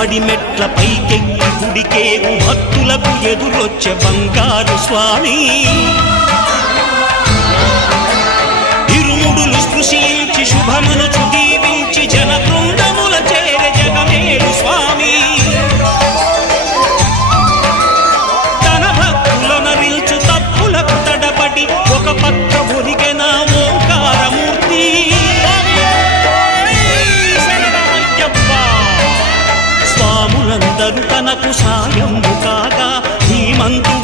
పడిమెట్ల పైకెక్కి గుడికేగు భక్తులకు ఎదురొచ్చే బంగారు స్వామి ఇరుముడులు స్పృశించి శుభమనుచు దీవించి జనబృందముల చేరే జగమేలు స్వామి తన భక్తులనరిల్చు తప్పులకు తడబడి ఒక పక్క ఒరిగెన ఓంకారమూర్తి స్వాములందరూ తనకు సాయము కాగా ధీమంతు